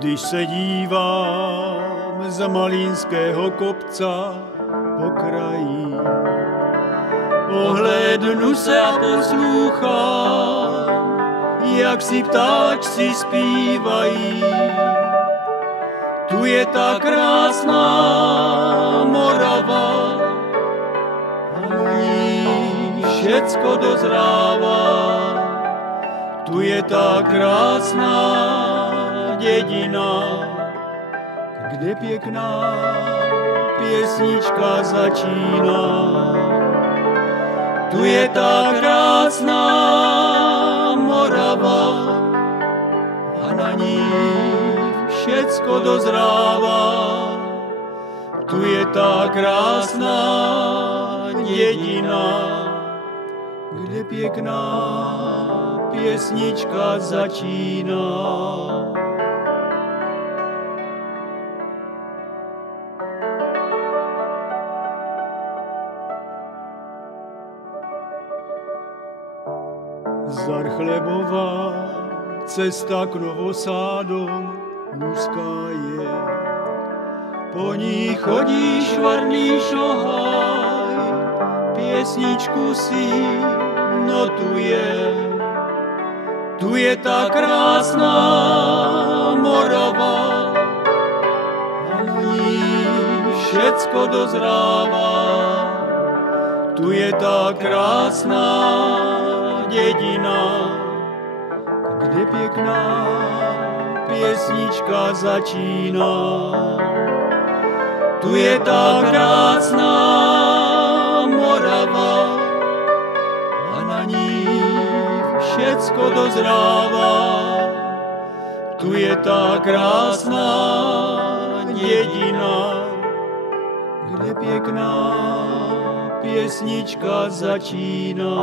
Když se dívám z malínského kopca po kraji, ohlédnu se a poslouchám, jak si ptáčci zpívají. Tu je ta krásná Morava, a na ní všecko dozrává. Tu je ta krásná dědina, kde pěkná pěsnička začíná. Tu je ta krásná Morava a na ní všecko dozrává. Tu je ta krásná dědina, kde pěkná pěsnička začíná. Zarchlebová cesta k Novosádom úzká je, po ní chodí švarný šohaj, pěsničku si notuje. Tu je ta krásná Morava a na ní všecko dozrává. Tu je ta krásná dědina, kde pěkná pěsnička začíná. Tu je ta krásná Morava a na ní všecko dozrává. Tu je ta krásná dědina, kde pěkná pěsnička začíná.